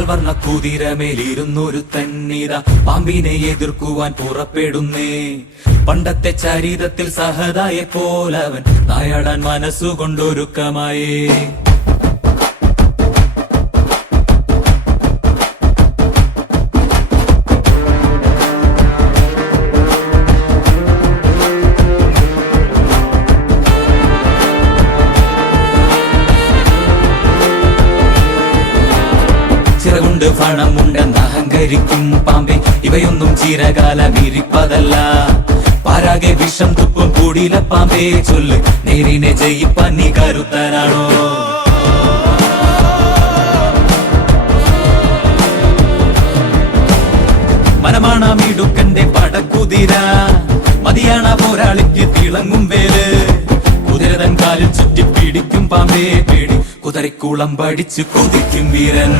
പാൽവർണ്ണ കുതിരമേലിരുന്നൊരു തന്നിത പാമ്പിനെ എതിർക്കുവാൻ പുറപ്പെടുന്നേ. പണ്ടത്തെ ചരിതത്തിൽ സഹതായെ പോലവൻ നായാടാൻ മനസ്സുകൊണ്ടൊരുക്കമായേ. ചിറകുണ്ട് പണമുണ്ടെന്ന് അഹങ്കരിക്കും പാമ്പെ, ഇവയൊന്നും ചിരകാലം ഇരിപ്പതല്ല. പാരാകെ വിഷം തുപ്പും കൂടിയില പാമ്പേ, ചൊല്ല് നേരിനെ ജയിപ്പാൻ നീ കരുത്തനാണോ? മനമാണ മിടുക്കന്റെ പടക്കുതിര, മതിയാണ പോരാളിക്ക് തിളങ്ങും വേല്. കുതിരതൻ കാലിൽ ചുറ്റി പിടിക്കും പാമ്പേ പേടി, കുതിരക്കുളം പഠിച്ചു കൊതിക്കും വീരൻ.